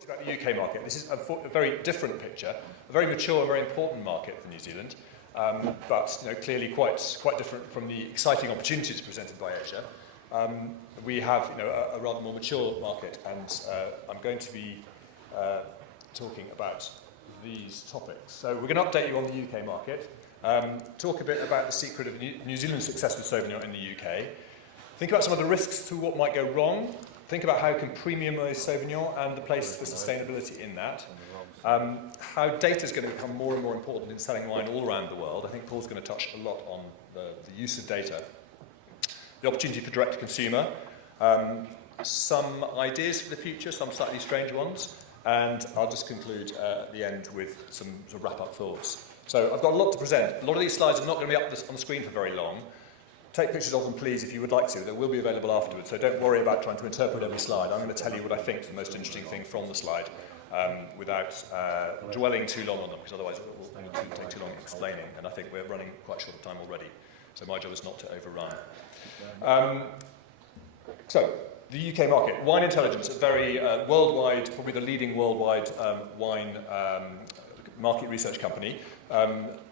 talked about the UK market. This is a very different picture, a very mature, very important market for New Zealand, but clearly quite different from the exciting opportunities presented by Asia. We have a rather more mature market, and I'm going to be talking about these topics. So we're going to update you on the UK market, talk a bit about the secret of New Zealand's success with Sauvignon in the UK, think about some of the risks to what might go wrong, think about how we can premiumise Sauvignon and the place for sustainability in that, how data is going to become more and more important in selling wine all around the world. I think Paul's going to touch a lot on the use of data, the opportunity for direct-to-consumer, some ideas for the future, some slightly strange ones, and I'll just conclude at the end with some sort of wrap-up thoughts. So I've got a lot to present. A lot of these slides are not going to be up on the screen for very long. Take pictures of them, please, if you would like to. They will be available afterwards, so don't worry about trying to interpret every slide. I'm going to tell you what I think is the most interesting thing from the slide without dwelling too long on them, because otherwise it will take too long explaining, and I think we're running quite short of time already. So my job is not to overrun. So, the UK market. Wine Intelligence, a very worldwide, probably the leading worldwide wine market research company,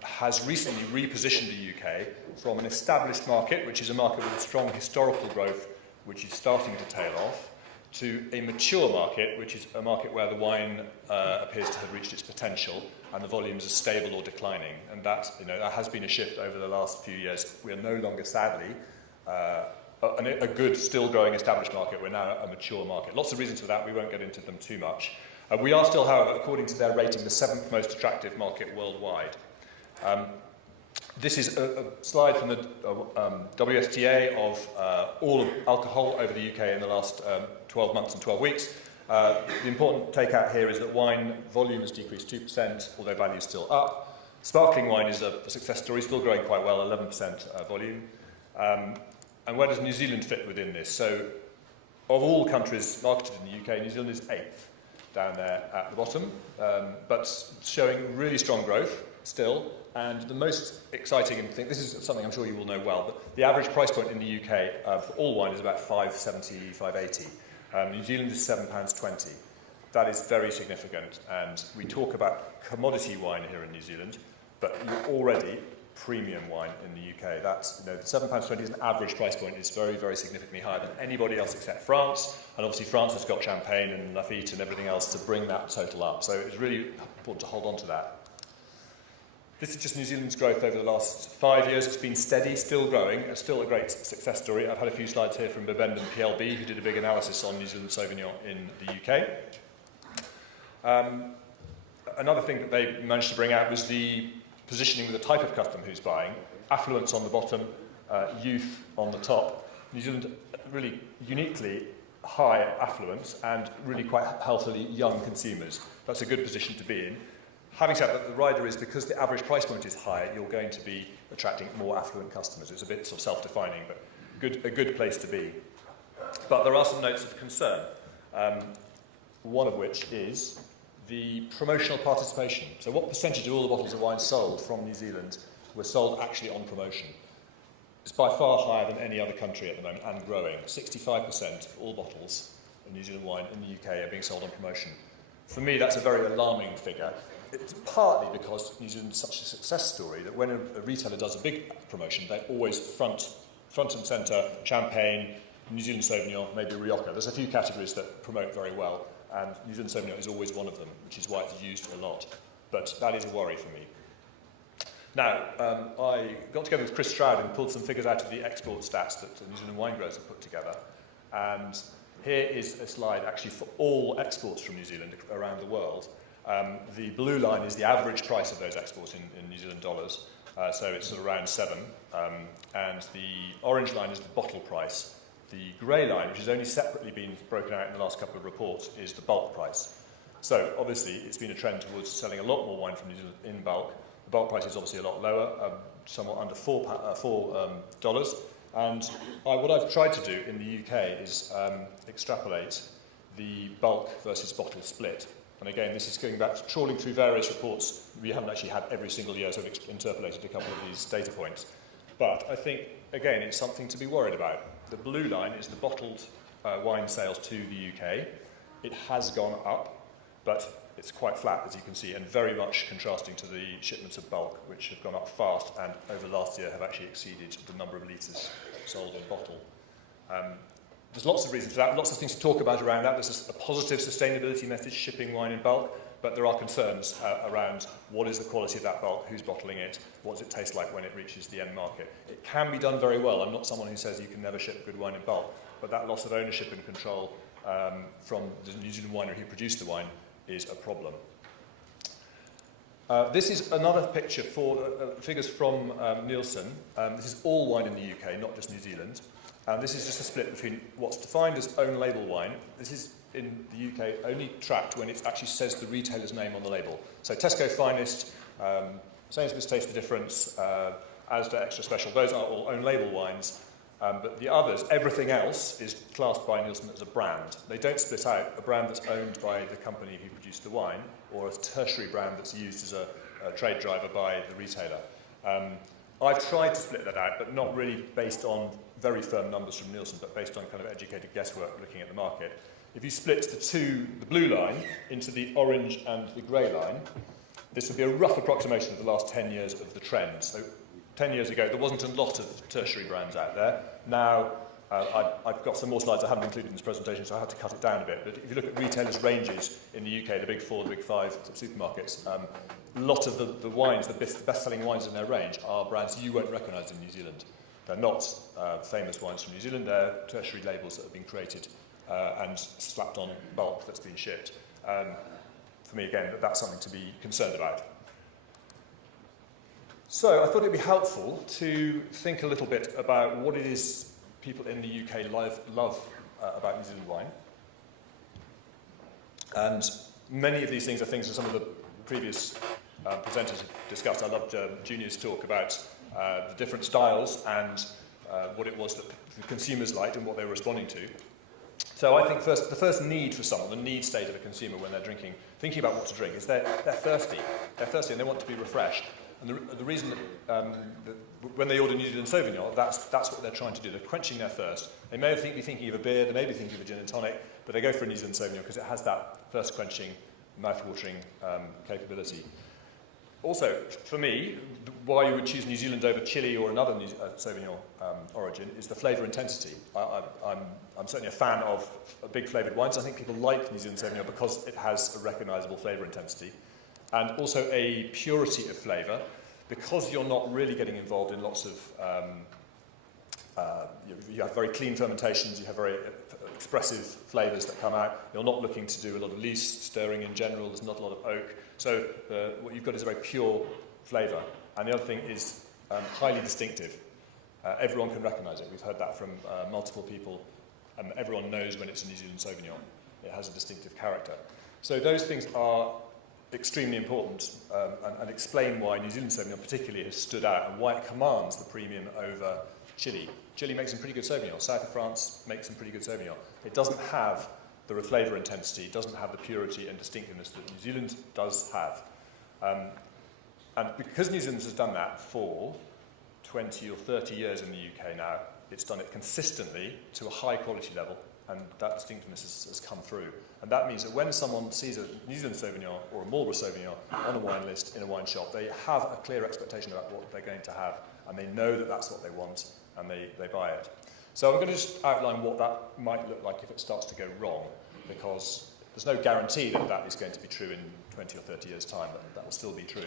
has recently repositioned the UK from an established market, which is a market with strong historical growth, which is starting to tail off, to a mature market, which is a market where the wine appears to have reached its potential and the volumes are stable or declining. And that, that has been a shift over the last few years. We are no longer, sadly, a good, still growing established market. We're now a mature market. Lots of reasons for that. We won't get into them too much. We are still, however, according to their rating, the 7th most attractive market worldwide. This is a slide from the WSTA of all of alcohol over the UK in the last 12 months and 12 weeks. The important takeout here is that wine volume has decreased 2%, although value is still up. Sparkling wine is a success story, still growing quite well, 11% volume. And where does New Zealand fit within this? So, of all countries marketed in the UK, New Zealand is 8th down there at the bottom, but showing really strong growth still. And the most exciting thing, this is something I'm sure you will know well, but the average price point in the UK for all wine is about $5.70, $5.80. New Zealand is £7.20. That is very significant, and we talk about commodity wine here in New Zealand, but already premium wine in the UK. That's, £7.20 is an average price point. It's very, very significantly higher than anybody else except France, and obviously France has got champagne and Lafite and everything else to bring that total up. So it's really important to hold on to that. This is just New Zealand's growth over the last 5 years. It's been steady, still growing, and still a great success story. I've had a few slides here from Bibend and PLB, who did a big analysis on New Zealand Sauvignon in the UK. Another thing that they managed to bring out was the positioning with the type of customer who's buying. Affluence on the bottom, youth on the top. New Zealand really uniquely high affluence and really quite healthily young consumers. That's a good position to be in. Having said that, the rider is, because the average price point is higher, you're going to be attracting more affluent customers. It's a bit sort of self-defining, but a good place to be. But there are some notes of concern, one of which is the promotional participation. So what percentage of all the bottles of wine sold from New Zealand were sold actually on promotion? It's by far higher than any other country at the moment, and growing. 65% of all bottles of New Zealand wine in the UK are being sold on promotion. For me, that's a very alarming figure. It's partly because New Zealand is such a success story that when a retailer does a big promotion, they always front and centre champagne, New Zealand Sauvignon, maybe Rioja. There's a few categories that promote very well, and New Zealand Sauvignon is always one of them, which is why it's used a lot. But that is a worry for me. Now, I got together with Chris Stroud and pulled some figures out of the export stats that the New Zealand wine growers have put together. And here is a slide actually for all exports from New Zealand around the world. The blue line is the average price of those exports in New Zealand dollars, so it's sort of around 7. And the orange line is the bottle price. The grey line, which has only separately been broken out in the last couple of reports, is the bulk price. So obviously it's been a trend towards selling a lot more wine from New Zealand in bulk. The bulk price is obviously a lot lower, somewhat under $4. And what I've tried to do in the UK is extrapolate the bulk versus bottle split. And again, this is going back, trawling through various reports. We haven't actually had every single year, so I've interpolated a couple of these data points. But I think, again, it's something to be worried about. The blue line is the bottled wine sales to the UK. It has gone up. but it's quite flat, as you can see, and very much contrasting to the shipments of bulk, which have gone up fast and over last year have actually exceeded the number of litres sold in bottle. There's lots of reasons for that, lots of things to talk about around that. There's a positive sustainability message, shipping wine in bulk, but there are concerns around what is the quality of that bulk, who's bottling it, what does it taste like when it reaches the end market. It can be done very well. I'm not someone who says you can never ship good wine in bulk, but that loss of ownership and control from the New Zealand winery who produced the wine is a problem. This is another picture for figures from Nielsen. This is all wine in the UK, not just New Zealand. This is just a split between what's defined as own label wine. This is in the UK only tracked when it actually says the retailer's name on the label. So Tesco Finest, Sainsbury's Taste the Difference, Asda Extra Special, those are all own label wines. But the others, everything else, is classed by Nielsen as a brand. They don't split out a brand that's owned by the company who produced the wine or a tertiary brand that's used as a trade driver by the retailer. I've tried to split that out, but not really based on very firm numbers from Nielsen, but based on kind of educated guesswork looking at the market. If you split the blue line into the orange and the grey line, this would be a rough approximation of the last 10 years of the trend. So 10 years ago, there wasn't a lot of tertiary brands out there. Now, I've got some more slides I haven't included in this presentation, so I had to cut it down a bit. But if you look at retailers' ranges in the UK, the big four, the big five supermarkets, a lot of the wines, the best-selling wines in their range are brands you won't recognise in New Zealand. They're not famous wines from New Zealand, they're tertiary labels that have been created and slapped on bulk that's been shipped. For me, again, that's something to be concerned about. So I thought it'd be helpful to think a little bit about what it is people in the UK love about New Zealand wine. And many of these things are things that some of the previous presenters have discussed. I loved Junior's talk about the different styles and what it was that the consumers liked and what they were responding to. So I think the first need for someone, the need state of a consumer when they're thinking about what to drink, is they're thirsty. They're thirsty and they want to be refreshed. And the reason that when they order New Zealand Sauvignon, that's what they're trying to do. They're quenching their thirst. They may be thinking of a beer, they may be thinking of a gin and tonic, but they go for a New Zealand Sauvignon because it has that thirst-quenching, mouth-watering capability. Also, for me, why you would choose New Zealand over Chile or another Sauvignon origin is the flavour intensity. I'm certainly a fan of big flavoured wines. I think people like New Zealand Sauvignon because it has a recognisable flavour intensity. And also a purity of flavour, because you're not really getting involved in lots of, you have very clean fermentations, you have very expressive flavours that come out, you're not looking to do a lot of lees stirring in general, there's not a lot of oak, so what you've got is a very pure flavour. And the other thing is highly distinctive. Everyone can recognise it, we've heard that from multiple people, and everyone knows when it's a New Zealand Sauvignon. It has a distinctive character. So those things are extremely important and explain why New Zealand Sauvignon particularly has stood out and why it commands the premium over Chile. Chile makes some pretty good Sauvignon. South of France makes some pretty good Sauvignon. It doesn't have the flavour intensity, it doesn't have the purity and distinctiveness that New Zealand does have. And because New Zealand has done that for 20 or 30 years in the UK now, it's done it consistently to a high quality level, and that distinctiveness has come through. And that means that when someone sees a New Zealand Sauvignon or a Marlborough Sauvignon on a wine list in a wine shop, they have a clear expectation about what they're going to have, and they know that that's what they want, and they buy it. So I'm going to just outline what that might look like if it starts to go wrong, because there's no guarantee that that is going to be true in 20 or 30 years' time, but that will still be true.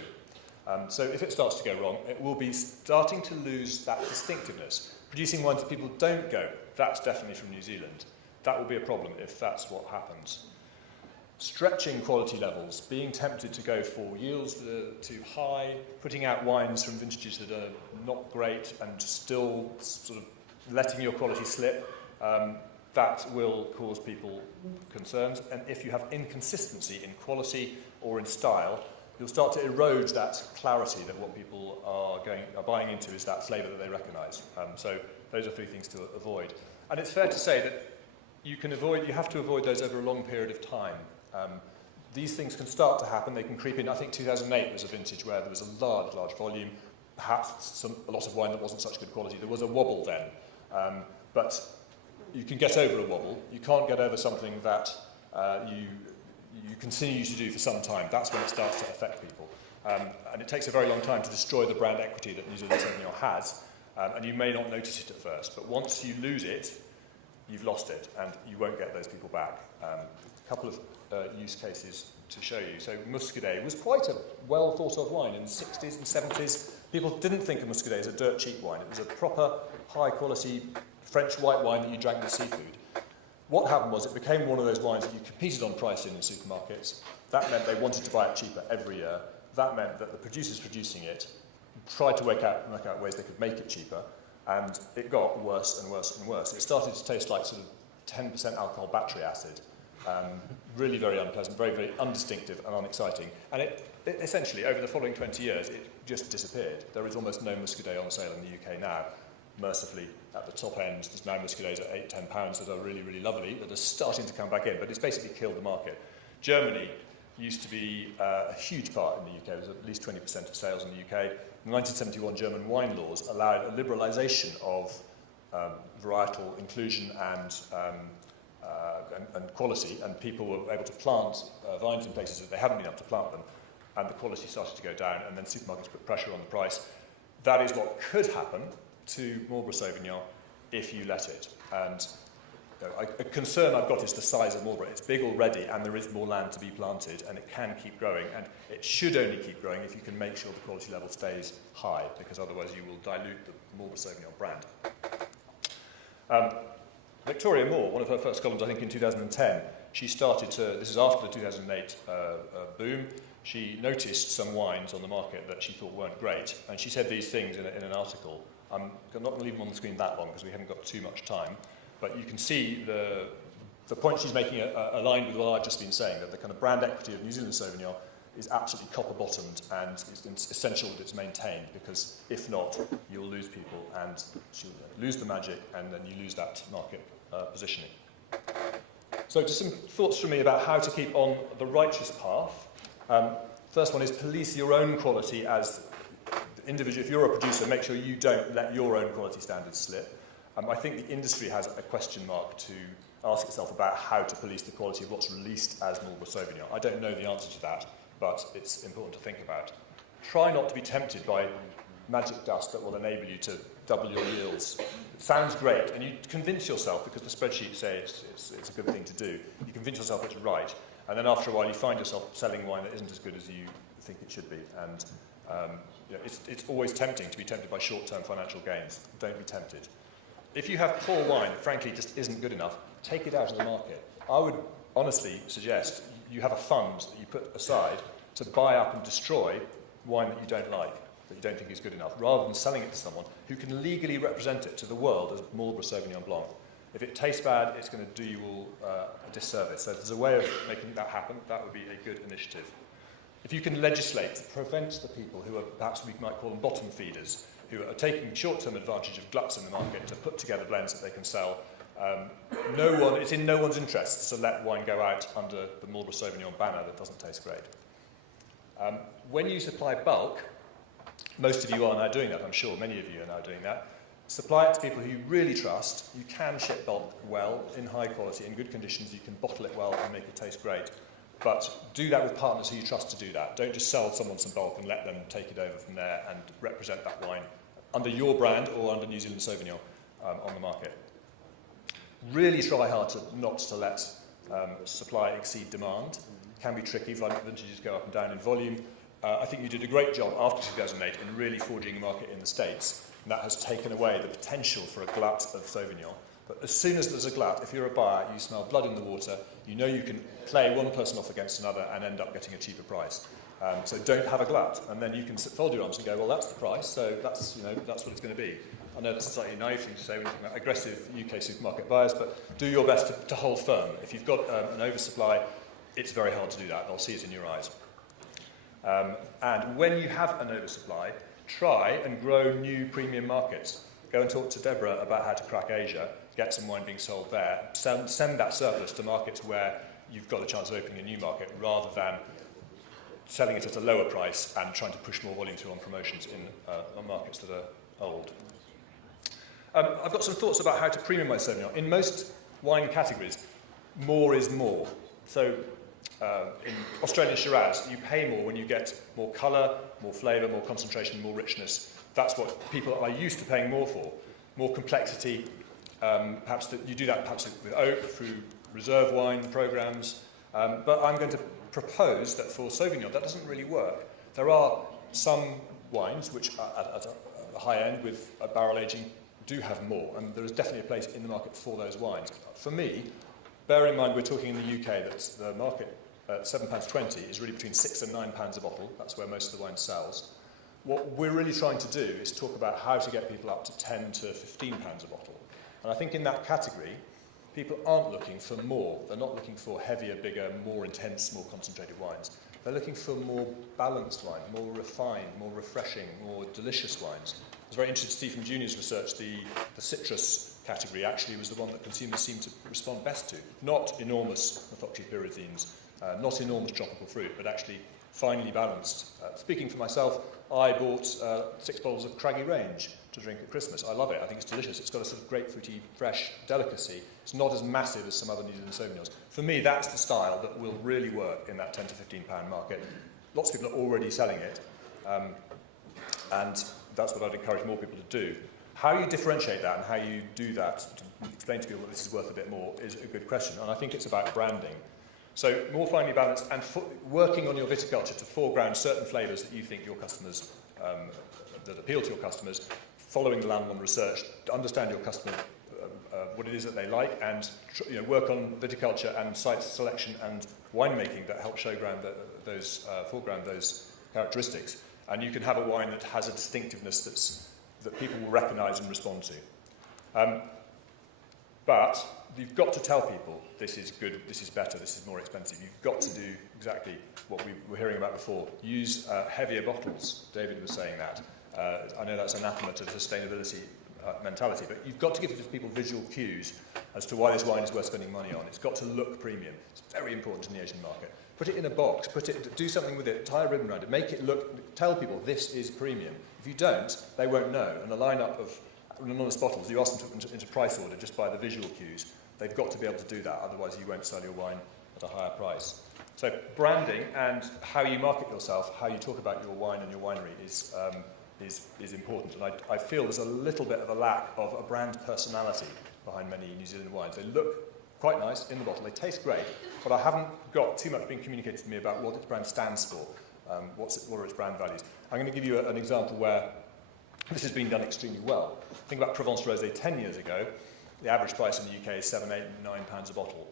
So if it starts to go wrong, it will be starting to lose that distinctiveness. Producing wines that people don't go, that's definitely from New Zealand. That will be a problem if that's what happens. Stretching quality levels, being tempted to go for yields that are too high, putting out wines from vintages that are not great and still sort of letting your quality slip, that will cause people concerns. And if you have inconsistency in quality or in style, you'll start to erode that clarity that what people are buying into is that flavour that they recognise. So those are three things to avoid. And it's fair to say that you have to avoid those over a long period of time. These things can start to happen, they can creep in. I think 2008 was a vintage where there was a large volume, perhaps a lot of wine that wasn't such good quality. There was a wobble then, but you can get over a wobble. You can't get over something that you continue to do for some time, that's when it starts to affect people. And it takes a very long time to destroy the brand equity that New Zealand Sauvignon has, and you may not notice it at first, but once you lose it, you've lost it, and you won't get those people back. A couple of use cases to show you. So Muscadet was quite a well thought of wine in the 60s and 70s. People didn't think of Muscadet as a dirt cheap wine. It was a proper high quality French white wine that you drank with seafood. What happened was it became one of those wines that you competed on price in supermarkets. That meant they wanted to buy it cheaper every year. That meant that the producers producing it tried to work out ways they could make it cheaper, and it got worse and worse and worse. It started to taste like sort of 10% alcohol battery acid. Really very unpleasant, very, very undistinctive and unexciting. And it essentially, over the following 20 years, it just disappeared. There is almost no Muscadet on sale in the UK now. Mercifully, at the top end, there's now Muscadets at £8, £10 that are really, really lovely, that are starting to come back in, but it's basically killed the market. Germany used to be a huge part in the UK. It was at least 20% of sales in the UK. The 1971 German wine laws allowed a liberalisation of varietal inclusion and quality, and people were able to plant vines in places that they hadn't been able to plant them, and the quality started to go down, and then supermarkets put pressure on the price. That is what could happen to Marlborough Sauvignon if you let it. And a concern I've got is the size of Marlborough. It's big already, and there is more land to be planted, and it can keep growing, and it should only keep growing if you can make sure the quality level stays high, because otherwise you will dilute the Marlborough Sauvignon brand. Victoria Moore, one of her first columns, I think in 2010, she started to, this is after the 2008 boom, she noticed some wines on the market that she thought weren't great, and she said these things in an article. I'm not going to leave them on the screen that long because we haven't got too much time, but you can see the point she's making aligned with what I've just been saying, that the kind of brand equity of New Zealand Sauvignon is absolutely copper-bottomed, and it's essential that it's maintained, because if not, you'll lose people, and you'll lose the magic, and then you lose that market positioning. So just some thoughts from me about how to keep on the righteous path. First one is police your own quality as individual. If you're a producer, make sure you don't let your own quality standards slip. I think the industry has a question mark to ask itself about how to police the quality of what's released as Marlborough Sauvignon. I don't know the answer to that, but it's important to think about. Try not to be tempted by magic dust that will enable you to double your yields. It sounds great, and you convince yourself, because the spreadsheets say it's a good thing to do, you convince yourself it's right, and then after a while you find yourself selling wine that isn't as good as you think it should be. And it's always tempting to be tempted by short-term financial gains. Don't be tempted. If you have poor wine that frankly just isn't good enough, take it out of the market. I would honestly suggest you have a fund that you put aside to buy up and destroy wine that you don't like, that you don't think is good enough, rather than selling it to someone who can legally represent it to the world as Marlborough Sauvignon Blanc. If it tastes bad, it's going to do you all a disservice. So if there's a way of making that happen, that would be a good initiative. If you can legislate to prevent the people who are, perhaps we might call them bottom feeders, who are taking short-term advantage of gluts in the market to put together blends that they can sell, it's in no one's interests to let wine go out under the Marlborough Sauvignon banner that doesn't taste great. When you supply bulk, most of you are now doing that, I'm sure many of you are now doing that. Supply it to people who you really trust. You can ship bulk well, in high quality, in good conditions. You can bottle it well and make it taste great. But do that with partners who you trust to do that. Don't just sell someone some bulk and let them take it over from there and represent that wine under your brand or under New Zealand Sauvignon on the market. Really try hard not to let supply exceed demand. It can be tricky. Vintages go up and down in volume. I think you did a great job after 2008 in really forging a market in the States. And that has taken away the potential for a glut of Sauvignon. But as soon as there's a glut, if you're a buyer, you smell blood in the water, you know you can play one person off against another and end up getting a cheaper price. So don't have a glut, and then you can fold your arms and go, well, that's the price, so that's what it's going to be. I know that's a slightly naive thing to say when you're talking about aggressive UK supermarket buyers, but do your best to hold firm. If you've got an oversupply, it's very hard to do that. They'll see it in your eyes. And when you have an oversupply, try and grow new premium markets. Go and talk to Deborah about how to crack Asia, get some wine being sold there, send that surplus to markets where you've got a chance of opening a new market, rather than selling it at a lower price and trying to push more volume through on promotions on markets that are old. I've got some thoughts about how to premiumise Sauvignon. In most wine categories, more is more. So in Australian Shiraz, you pay more when you get more colour, more flavour, more concentration, more richness. That's what people are used to paying more for. More complexity. Perhaps that you do that perhaps with oak through reserve wine programs. But I'm going to propose that for Sauvignon, that doesn't really work. There are some wines which are at a high end with barrel aging do have more, and there is definitely a place in the market for those wines. For me, bear in mind we're talking in the UK that the market at £7.20 is really between £6 and £9 a bottle. That's where most of the wine sells. What we're really trying to do is talk about how to get people up to £10 to £15 a bottle. And I think in that category, people aren't looking for more. They're not looking for heavier, bigger, more intense, more concentrated wines. They're looking for more balanced wine, more refined, more refreshing, more delicious wines. I was very interested to see from Junior's research the citrus category actually was the one that consumers seem to respond best to. Not enormous methoxypyridines, not enormous tropical fruit, but actually finely balanced. Speaking for myself, I bought 6 bottles of Craggy Range to drink at Christmas. I love it. I think it's delicious. It's got a sort of grapefruity, fresh delicacy. It's not as massive as some other New Zealand Sauvignons. For me, that's the style that will really work in that £10 to £15 market. Lots of people are already selling it, and that's what I'd encourage more people to do. How you differentiate that and how you do that, to explain to people that this is worth a bit more, is a good question. And I think it's about branding. So more finely balanced and working on your viticulture to foreground certain flavours that you think your customers, that appeal to your customers, following the Land 1 research, to understand your customer, what it is that they like, and work on viticulture and site selection and winemaking that help foreground those characteristics. And you can have a wine that has a distinctiveness that people will recognise and respond to. But you've got to tell people this is good, this is better, this is more expensive. You've got to do exactly what we were hearing about before. Use heavier bottles. David was saying that. I know that's anathema to the sustainability mentality, but you've got to give people visual cues as to why this wine is worth spending money on. It's got to look premium. It's very important in the Asian market. Put it in a box, do something with it, tie a ribbon around it, make it look, tell people this is premium. If you don't, they won't know. And a lineup of anonymous bottles, you ask them to put into price order just by the visual cues. They've got to be able to do that, otherwise you won't sell your wine at a higher price. So branding and how you market yourself, how you talk about your wine and your winery is important. And I feel there's a little bit of a lack of a brand personality behind many New Zealand wines. They look quite nice in the bottle, they taste great, but I haven't got too much being communicated to me about what its brand stands for, what are its brand values. I'm going to give you an example where this has been done extremely well. Think about Provence Rosé 10 years ago. The average price in the UK is £7, £8, £9 a bottle.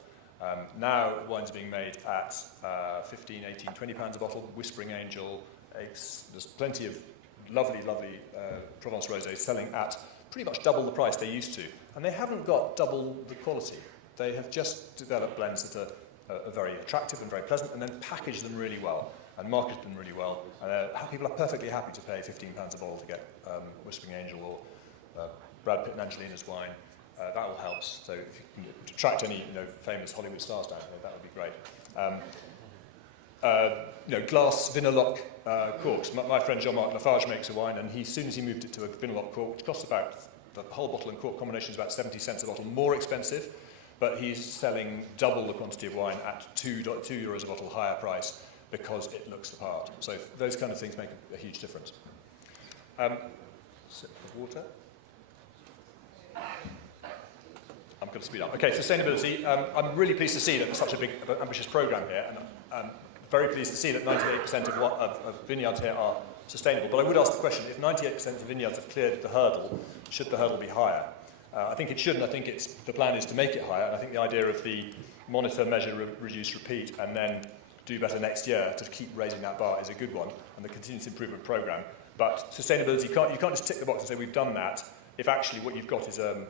Now wines are being made at £15, £18, £20 a bottle. Whispering Angel, there's plenty of lovely Provence Rosés selling at pretty much double the price they used to. And they haven't got double the quality. They have just developed blends that are very attractive and very pleasant, and then packaged them really well and marketed them really well. And people are perfectly happy to pay £15 a bottle to get Whispering Angel or Brad Pitt and Angelina's wine. That will help. So if you can attract any famous Hollywood stars down here, that would be great. Glass Vinalock corks. My friend Jean-Marc Lafarge makes a wine, and as soon as he moved it to a Vinalock cork, which costs about, the whole bottle and cork combination is about 70 cents a bottle, more expensive, but he's selling double the quantity of wine at €2 a bottle higher price because it looks the part. So those kind of things make a huge difference. Sip of water. I'm going to speed up. Okay, sustainability. I'm really pleased to see that there's such a big, ambitious programme here, and I'm very pleased to see that 98% of vineyards here are sustainable. But I would ask the question, if 98% of vineyards have cleared the hurdle, should the hurdle be higher? I think it should, and I think the plan is to make it higher. And I think the idea of the monitor, measure, reduce, repeat, and then do better next year to keep raising that bar is a good one, and the continuous improvement programme. But sustainability, you can't just tick the box and say we've done that, if actually what you've got is an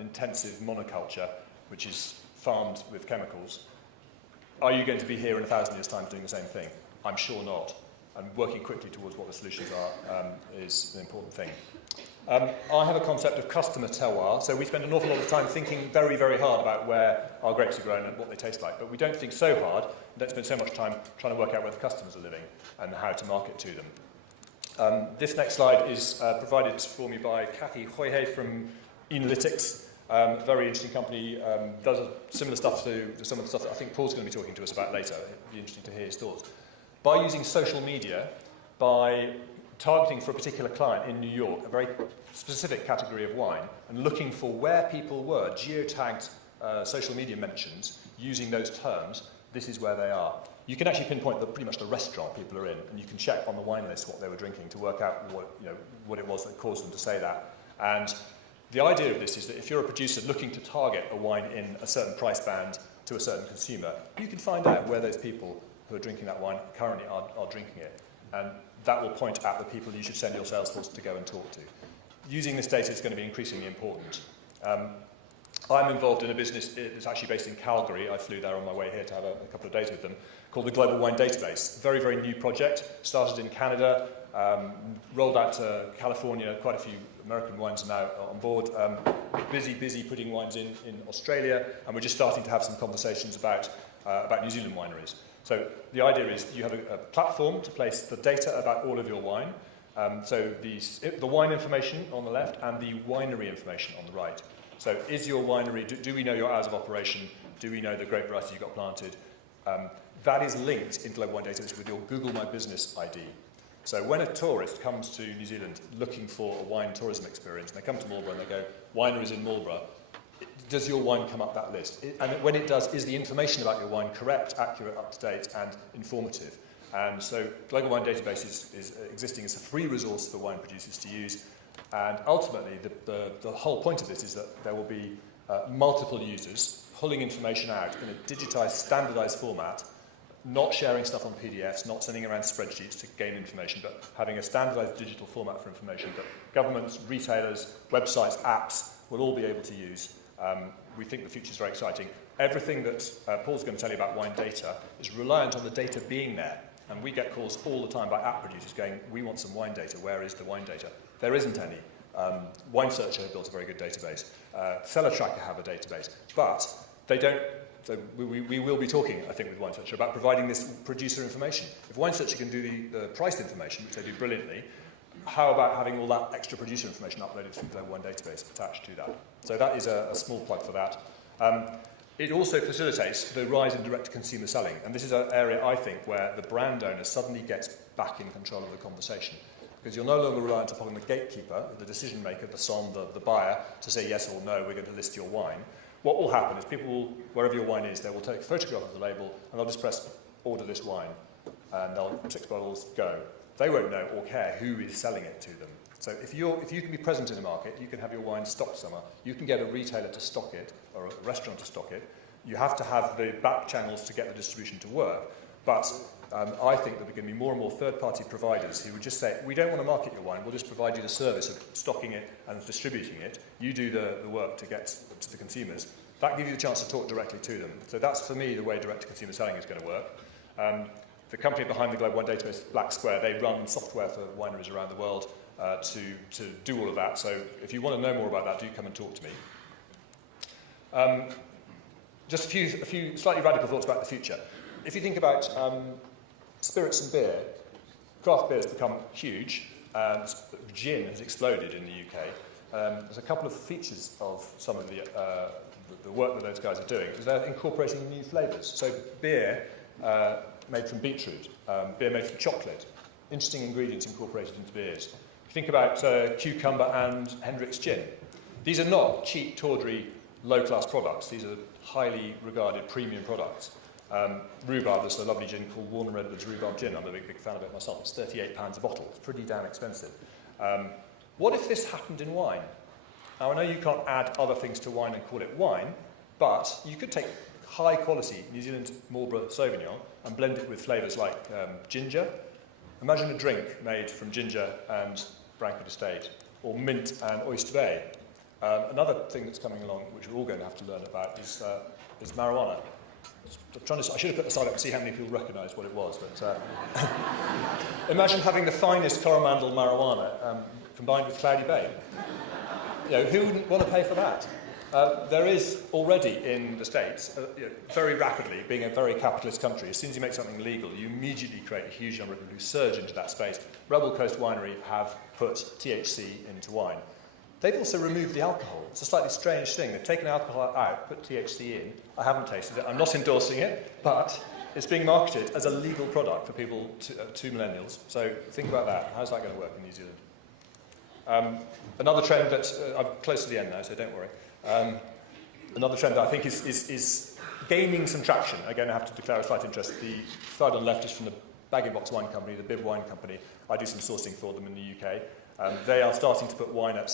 intensive monoculture, which is farmed with chemicals. Are you going to be here in 1,000 years' time doing the same thing? I'm sure not. And working quickly towards what the solutions are is an important thing. I have a concept of customer terroir, so we spend an awful lot of time thinking very, very hard about where our grapes are grown and what they taste like, but we don't think so hard, and don't spend so much time trying to work out where the customers are living and how to market to them. This next slide is provided for me by Kathy Hoyhe from Analytics. very interesting company, does similar stuff to some of the stuff that I think Paul's going to be talking to us about later. It'd be interesting to hear his thoughts. By using social media, by targeting for a particular client in New York, a very specific category of wine, and looking for where people were, geotagged social media mentions, using those terms, this is where they are. You can actually pinpoint pretty much the restaurant people are in, and you can check on the wine list what they were drinking to work out what it was that caused them to say that. And the idea of this is that if you're a producer looking to target a wine in a certain price band to a certain consumer, you can find out where those people who are drinking that wine currently are drinking it. And that will point at the people you should send your sales force to go and talk to. Using this data is going to be increasingly important. I'm involved in a business that's actually based in Calgary. I flew there on my way here to have a couple of days with them, called the Global Wine Database. Very, very new project. Started in Canada, rolled out to California. Quite a few American wines are now on board. Busy putting wines in Australia, and we're just starting to have some conversations about New Zealand wineries. So the idea is you have a platform to place the data about all of your wine. So the wine information on the left and the winery information on the right. So is your winery, do we know your hours of operation? Do we know the grape variety you got planted? That is linked in Global Wine Database with your Google My Business ID. So when a tourist comes to New Zealand looking for a wine tourism experience, and they come to Marlborough and they go, wineries in Marlborough, does your wine come up that list? And when it does, is the information about your wine correct, accurate, up-to-date, and informative? And so Global Wine Database is existing as a free resource for wine producers to use. And ultimately, the whole point of this is that there will be multiple users pulling information out in a digitized, standardized format, not sharing stuff on PDFs, not sending around spreadsheets to gain information, but having a standardized digital format for information that governments, retailers, websites, apps will all be able to use. We think the future is very exciting. Everything that Paul's going to tell you about wine data is reliant on the data being there. And we get calls all the time by app producers going, we want some wine data. Where is the wine data? There isn't any. Wine Searcher built a very good database. Seller Tracker have a database. But they don't. So we will be talking, I think, with Wine Searcher about providing this producer information. If Wine Searcher can do the price information, which they do brilliantly, how about having all that extra producer information uploaded through the Global Wine Database attached to that? So that is a small plug for that. It also facilitates the rise in direct-to-consumer selling. And this is an area, I think, where the brand owner suddenly gets back in control of the conversation. Because you're no longer reliant upon the gatekeeper, the decision maker, the somm, the buyer, to say yes or no, we're going to list your wine. What will happen is people will, wherever your wine is, they will take a photograph of the label and they'll just press order this wine. And they'll 6 bottles, go. They won't know or care who is selling it to them. So if you can be present in a market, you can have your wine stocked somewhere. You can get a retailer to stock it or a restaurant to stock it. You have to have the back channels to get the distribution to work. But I think that there are going to be more and more third-party providers who would just say, we don't want to market your wine, we'll just provide you the service of stocking it and distributing it. You do the work to get to the consumers. That gives you the chance to talk directly to them. So that's, for me, the way direct-to-consumer selling is going to work. The company behind the Global Wine Database, Black Square, they run software for wineries around the world to do all of that. So if you want to know more about that, do come and talk to me. Just a few slightly radical thoughts about the future. If you think about spirits and beer, craft beer has become huge. Gin has exploded in the UK. There's a couple of features of some of the work that those guys are doing, is they're incorporating new flavours. So beer made from beetroot, beer made from chocolate, interesting ingredients incorporated into beers. Think about cucumber and Hendrick's gin. These are not cheap, tawdry, low-class products. These are highly regarded premium products. Rhubarb, there's a lovely gin called Warner Edwards Rhubarb Gin. I'm a big fan of it myself. It's £38 a bottle. It's pretty damn expensive. What if this happened in wine? Now, I know you can't add other things to wine and call it wine, but you could take high-quality New Zealand Marlborough Sauvignon and blend it with flavours like ginger. Imagine a drink made from ginger and Brankwood Estate, or mint and Oyster Bay. Another thing that's coming along, which we're all going to have to learn about, is marijuana. I should have put the slide up to see how many people recognise what it was, but imagine having the finest Coromandel marijuana combined with Cloudy Bay. Who wouldn't want to pay for that? There is already in the States, very rapidly, being a very capitalist country, as soon as you make something legal, you immediately create a huge number of people who surge into that space. Rebel Coast Winery have put THC into wine. they've also removed the alcohol. It's a slightly strange thing. They've taken alcohol out, put THC in. I haven't tasted it. I'm not endorsing it, but it's being marketed as a legal product for people, to millennials. So think about that. How's that going to work in New Zealand? Another trend that, I'm close to the end now, so don't worry. Another trend that I think is gaining some traction. Again, I have to declare a slight interest. The slide on the left is from the bag-in-box wine company, the Bib Wine Company. I do some sourcing for them in the UK. They are starting to put wine at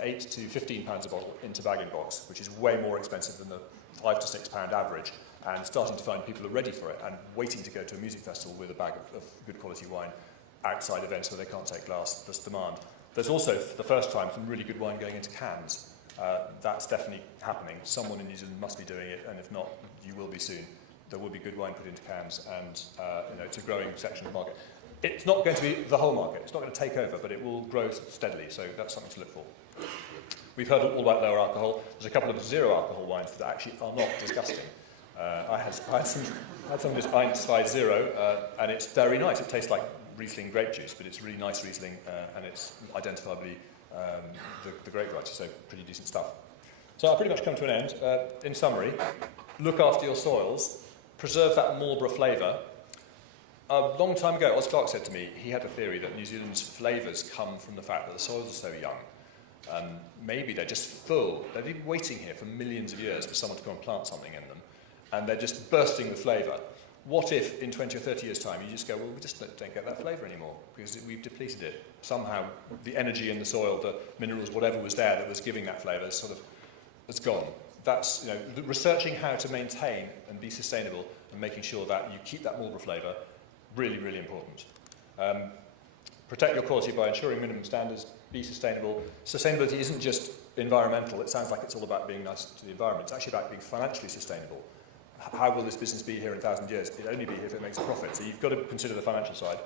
8 to 15 pounds a bottle into bag-in-box, which is way more expensive than the £5 to £6 average, and starting to find people are ready for it and waiting to go to a music festival with a bag of good quality wine outside events where they can't take glass. There's demand. There's also, for the first time, some really good wine going into cans. That's definitely happening. Someone in New Zealand must be doing it, and if not, you will be soon. There will be good wine put into cans, and it's a growing section of the market. It's not going to be the whole market. It's not going to take over, but it will grow steadily, so that's something to look for. We've heard all about lower alcohol. There's a couple of zero alcohol wines that actually are not disgusting. I had some of this 1,20, and it's very nice. It tastes like Riesling grape juice, but it's really nice Riesling, and it's identifiably the grape variety, so pretty decent stuff. So I've pretty much come to an end. In summary, look after your soils, preserve that Marlborough flavour. A long time ago, Oz Clarke said to me, he had a theory that New Zealand's flavours come from the fact that the soils are so young. Maybe they're just full. They've been waiting here for millions of years for someone to come and plant something in them, and they're just bursting with flavour. What if in 20 or 30 years' time you just go, well, we just don't get that flavour anymore because we've depleted it. Somehow the energy in the soil, the minerals, whatever was there that was giving that flavour has gone. That's, researching how to maintain and be sustainable and making sure that you keep that Marlborough flavour, really, really important. Protect your quality by ensuring minimum standards, be sustainable. Sustainability isn't just environmental. It sounds like it's all about being nice to the environment. It's actually about being financially sustainable. How will this business be here in 1,000 years? It'll only be here if it makes a profit. So you've got to consider the financial side.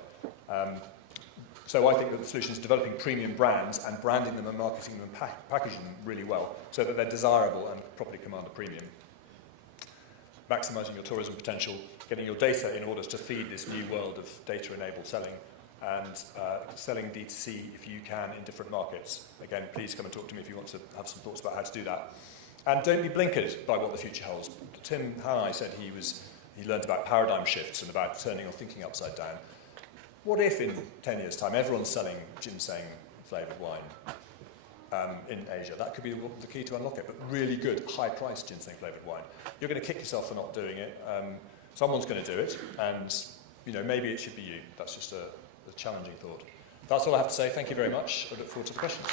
So I think that the solution is developing premium brands and branding them and marketing them and packaging them really well so that they're desirable and properly command a premium. Maximising your tourism potential, getting your data in order to feed this new world of data-enabled selling, and selling D2C if you can in different markets. Again, please come and talk to me if you want to have some thoughts about how to do that. And don't be blinkered by what the future holds. Tim Hanai said he learned about paradigm shifts and about turning your thinking upside down. What if in 10 years' time everyone's selling ginseng-flavoured wine in Asia? That could be the key to unlock it, but really good, high-priced ginseng-flavoured wine. You're going to kick yourself for not doing it. Someone's going to do it, and maybe it should be you. That's just a challenging thought. That's all I have to say. Thank you very much. I look forward to the questions.